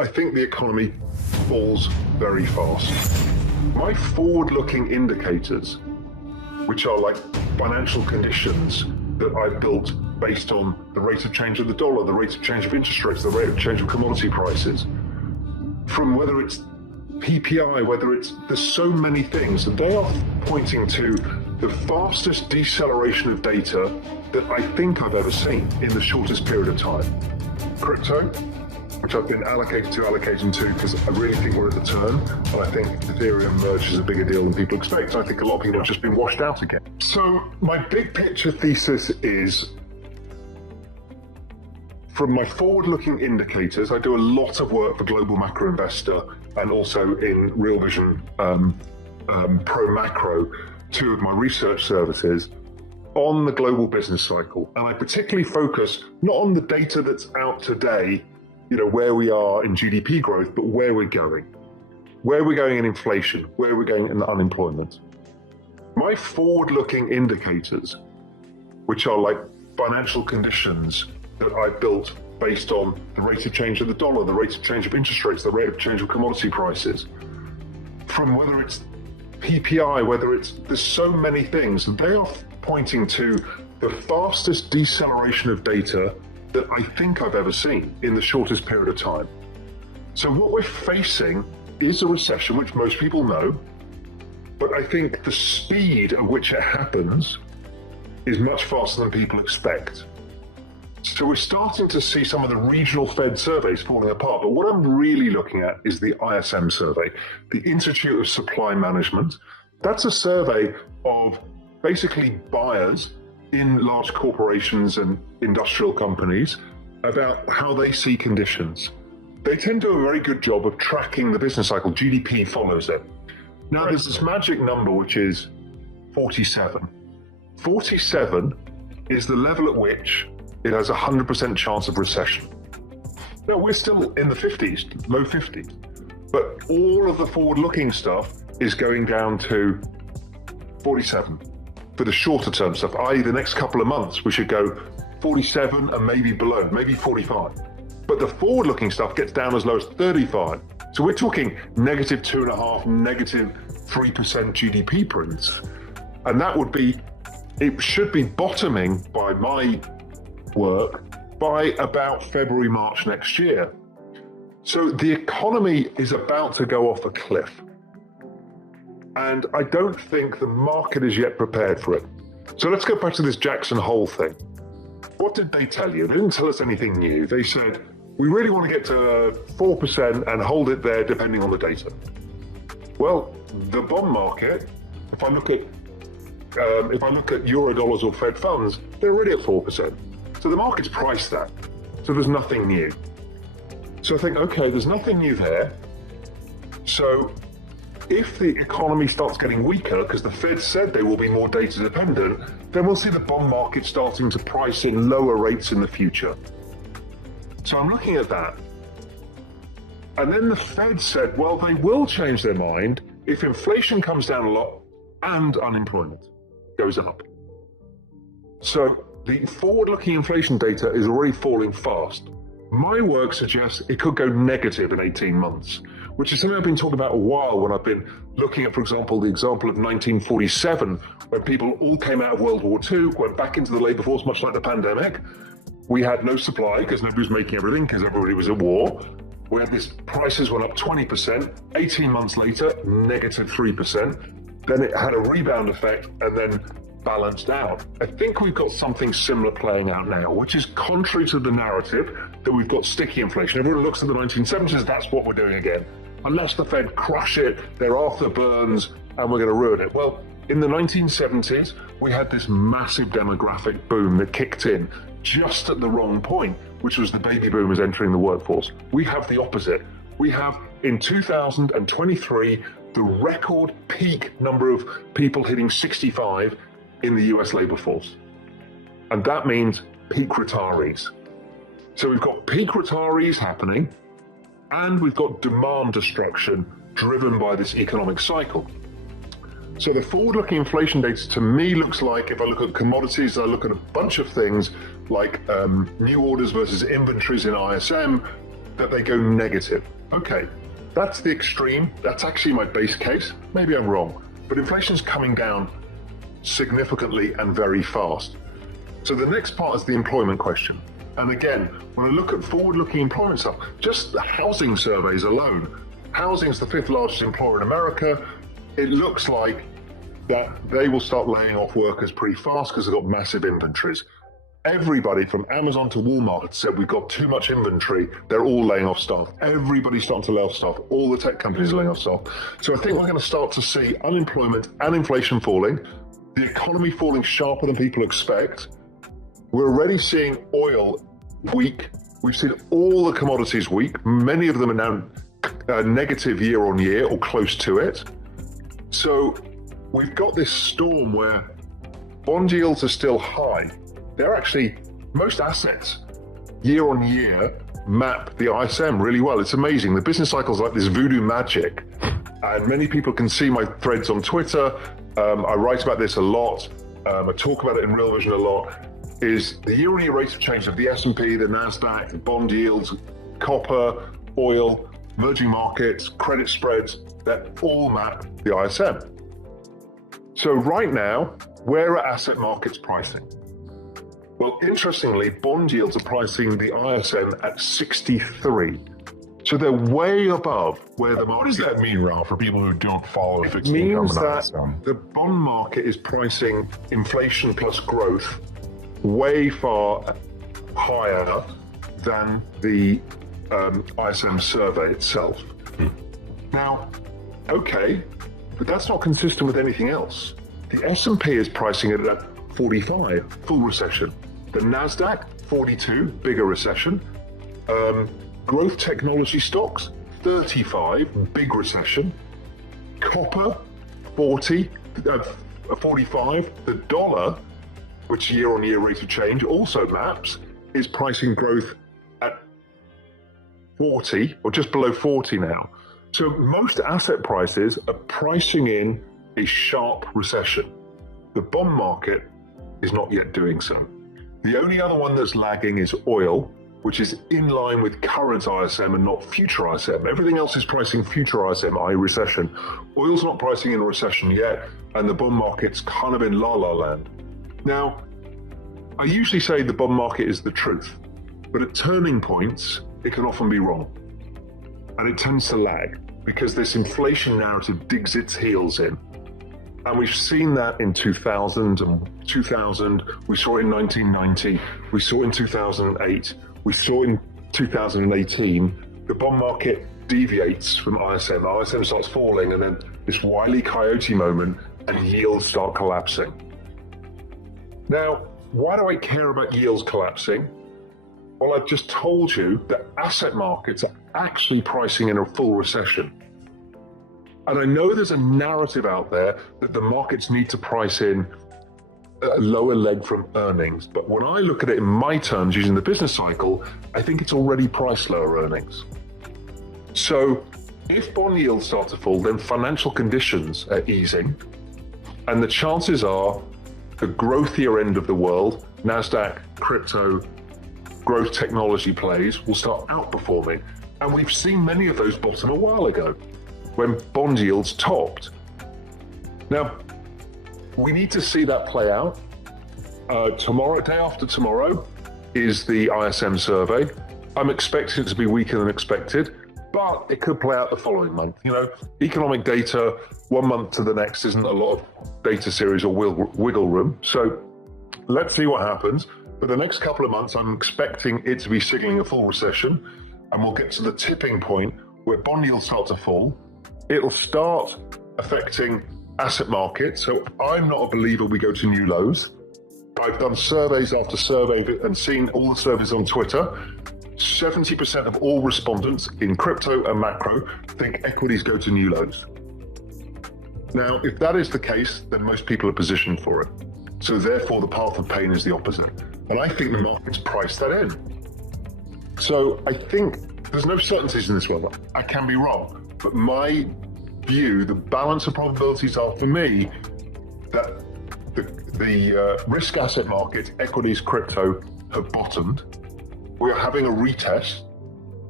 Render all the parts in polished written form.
I think the economy falls very fast. My forward-looking indicators, which are like financial conditions that I've built based on the rate of change of the dollar, the rate of change of interest rates, the rate of change of commodity prices, from whether it's PPI, there's so many things, and they are pointing to the fastest deceleration of data that I think I've ever seen in the shortest period of time. Crypto, which I've been allocating to because I really think we're at the turn, and I think ethereum merge is a bigger deal than people expect. I think a lot of people have just been washed out again. So my big picture thesis is, from my forward-looking indicators, I do a lot of work for Global Macro Investor and also in Real Vision Pro Macro, two of my research services, on the global business cycle. And I particularly focus not on the data that's out today, where we are in GDP growth, but where we're going. Where we're going in inflation, where we're going in unemployment. My forward-looking indicators, which are like financial conditions that I've built based on the rate of change of the dollar, the rate of change of interest rates, the rate of change of commodity prices, from whether it's PPI, there's so many things, and they are pointing to the fastest deceleration of data that I think I've ever seen in the shortest period of time. So what we're facing is a recession, which most people know, but I think the speed at which it happens is much faster than people expect. So we're starting to see some of the regional Fed surveys falling apart, but what I'm really looking at is the ISM survey, the Institute of Supply Management. That's a survey of basically buyers in large corporations and industrial companies about how they see conditions. They tend to do a very good job of tracking the business cycle. GDP follows it. Now there's this magic number, which is 47. 47 is the level at which it has a 100% chance of recession. Now we're still in the 50s, low 50s, but all of the forward-looking stuff is going down to 47. For the shorter term stuff, i.e. the next couple of months, we should go 47 and maybe below, maybe 45. But the forward-looking stuff gets down as low as 35. So we're talking negative 2.5%, negative 3% GDP prints. And it should be bottoming by my work by about February, March next year. So the economy is about to go off a cliff. And I don't think the market is yet prepared for it. So let's go back to this Jackson Hole thing. What did they tell you? They didn't tell us anything new. They said, we really want to get to 4% and hold it there depending on the data. Well, the bond market, if I look at Eurodollars or Fed funds, they're already at 4%. So the market's priced that. So there's nothing new. So I think, okay, there's nothing new there. So if the economy starts getting weaker, because the Fed said they will be more data dependent, then we'll see the bond market starting to price in lower rates in the future. So I'm looking at that. And then the Fed said, well, they will change their mind if inflation comes down a lot and unemployment goes up. So the forward-looking inflation data is already falling fast. My work suggests it could go negative in 18 months, which is something I've been talking about a while when I've been looking at, for example, the example of 1947, when people all came out of World War II, went back into the labor force, much like the pandemic. We had no supply because nobody was making everything because everybody was at war. We had prices went up 20%, 18 months later, negative 3%. Then it had a rebound effect and then balanced out. I think we've got something similar playing out now, which is contrary to the narrative that we've got sticky inflation. Everyone looks at the 1970s, that's what we're doing again. Unless the Fed crush it, they're afterburns and we're going to ruin it. Well, in the 1970s, we had this massive demographic boom that kicked in just at the wrong point, which was the baby boomers entering the workforce. We have the opposite. We have, in 2023, the record peak number of people hitting 65 in the US labor force. And that means peak retirees. So we've got peak retirees happening, and we've got demand destruction driven by this economic cycle. So the forward-looking inflation data to me looks like, if I look at commodities, I look at a bunch of things like new orders versus inventories in ISM, that they go negative. Okay, that's the extreme. That's actually my base case. Maybe I'm wrong, but inflation's coming down significantly and very fast. So the next part is the employment question. And again, when I look at forward-looking employment stuff, just the housing surveys alone, housing is the 5th largest employer in America. It looks like that they will start laying off workers pretty fast because they've got massive inventories. Everybody from Amazon to Walmart said we've got too much inventory. They're all laying off staff. Everybody's starting to lay off staff. All the tech companies are laying off staff. So I think we're going to start to see unemployment and inflation falling, the economy falling sharper than people expect. We're already seeing oil weak. We've seen all the commodities weak. Many of them are now negative year on year or close to it. So we've got this storm where bond yields are still high. They're actually, most assets year on year map the ISM really well. It's amazing. The business cycle is like this voodoo magic. And many people can see my threads on Twitter. I write about this a lot. I talk about it in Real Vision a lot. Is the year on year rate of change of the S&P, the NASDAQ, the bond yields, copper, oil, emerging markets, credit spreads, that all map the ISM. So right now, where are asset markets pricing? Well, interestingly, bond yields are pricing the ISM at 63. So they're way above where the market. What does that mean, Raoul, for people who don't follow fixed income? It means that the bond market is pricing inflation plus growth way far higher than the ISM survey itself. Now, okay, but that's not consistent with anything else. The S&P is pricing it at 45, full recession. The NASDAQ, 42, bigger recession. Growth technology stocks, 35, big recession. Copper, 45. The dollar, which year-on-year rate of change also maps, is pricing growth at 40, or just below 40 now. So most asset prices are pricing in a sharp recession. The bond market is not yet doing so. The only other one that's lagging is oil, which is in line with current ISM and not future ISM. Everything else is pricing future ISM, i.e. recession. Oil's not pricing in a recession yet, and the bond market's kind of in la-la land. Now, I usually say the bond market is the truth, but at turning points, it can often be wrong. And it tends to lag because this inflation narrative digs its heels in. And we've seen that in 2000, we saw it in 1990, we saw it in 2008, we saw it in 2018. The bond market deviates from ISM. ISM starts falling, and then this Wile E. Coyote moment, and yields start collapsing. Now, why do I care about yields collapsing? Well, I've just told you that asset markets are actually pricing in a full recession. And I know there's a narrative out there that the markets need to price in a lower leg from earnings. But when I look at it in my terms using the business cycle, I think it's already priced lower earnings. So if bond yields start to fall, then financial conditions are easing. And the chances are the growthier end of the world, NASDAQ, crypto, growth technology plays will start outperforming. And we've seen many of those bottom a while ago, when bond yields topped. Now, we need to see that play out. Tomorrow, day after tomorrow, is the ISM survey. I'm expecting it to be weaker than expected, but it could play out the following month. You know, economic data, 1 month to the next isn't a lot of data series or wiggle room. So let's see what happens. For the next couple of months, I'm expecting it to be signaling a full recession, and we'll get to the tipping point where bond yields start to fall. It'll start affecting asset markets. So I'm not a believer we go to new lows. I've done surveys after survey and seen all the surveys on Twitter. 70% of all respondents in crypto and macro think equities go to new lows. Now, if that is the case, then most people are positioned for it. So therefore, the path of pain is the opposite. And I think the market's priced that in. So I think there's no certainties in this one. I can be wrong. But my view, the balance of probabilities are for me that the risk asset market, equities, crypto, have bottomed. We are having a retest.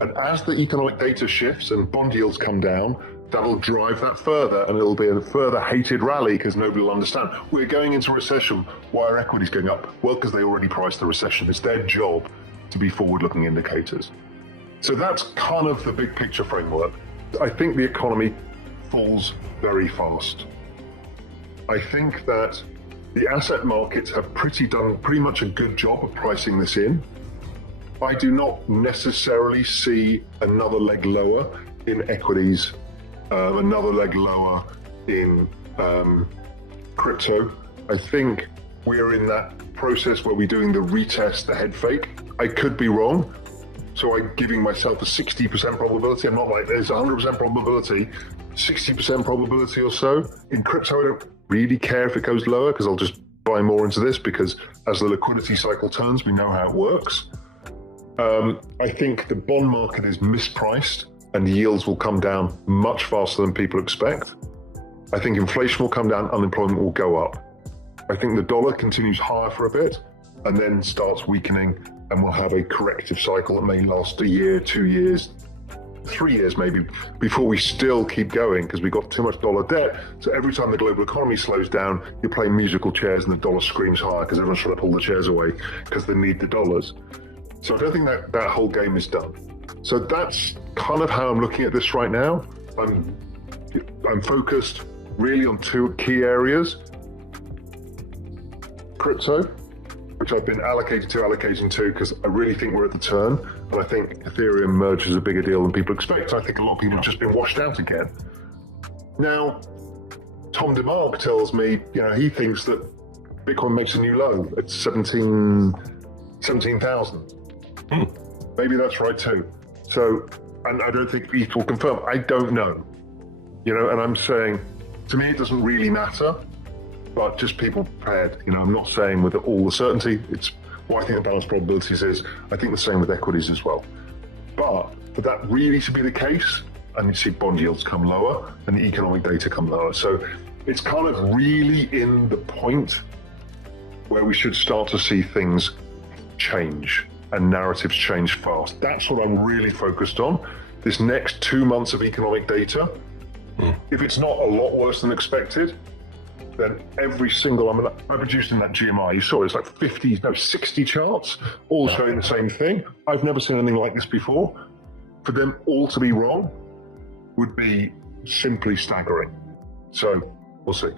And as the economic data shifts and bond yields come down, that'll drive that further, and it'll be a further hated rally because nobody will understand. We're going into recession. Why are equities going up? Well, because they already priced the recession. It's their job to be forward-looking indicators. So that's kind of the big picture framework. I think the economy falls very fast. I think that the asset markets have done pretty much a good job of pricing this in. I do not necessarily see another leg lower in equities, another leg lower in crypto. I think we're in that process where we're doing the retest, the head fake. I could be wrong, so I'm giving myself a 60% probability. I'm not like there's 100% probability, 60% probability or so. In crypto, I don't really care if it goes lower because I'll just buy more into this because as the liquidity cycle turns, we know how it works. I think the bond market is mispriced and yields will come down much faster than people expect. I think inflation will come down, unemployment will go up. I think the dollar continues higher for a bit and then starts weakening, and we'll have a corrective cycle that may last a year, 2 years, 3 years maybe, before we still keep going because we've got too much dollar debt. So every time the global economy slows down, you're playing musical chairs and the dollar screams higher because everyone's trying to pull the chairs away because they need the dollars. So I don't think that whole game is done. So that's kind of how I'm looking at this right now. I'm focused really on two key areas. Crypto, which I've been allocating to because I really think we're at the turn. And I think Ethereum merge is a bigger deal than people expect. I think a lot of people have just been washed out again. Now, Tom DeMark tells me, he thinks that Bitcoin makes a new low at 17,000. Maybe that's right too. So, and I don't think ETH will confirm. I don't know. And I'm saying, to me, it doesn't really matter, but just people prepared. I'm not saying with all the certainty. It's what I think the balanced probabilities is. I think the same with equities as well. But for that really to be the case, I need to see bond yields come lower and the economic data come lower. So it's kind of really in the point where we should start to see things change and narratives change fast. That's what I'm really focused on. This next 2 months of economic data, if it's not a lot worse than expected, then every single, I'm producing that GMI, you saw it's like 60 charts, all showing the same thing. I've never seen anything like this before. For them all to be wrong would be simply staggering. So we'll see.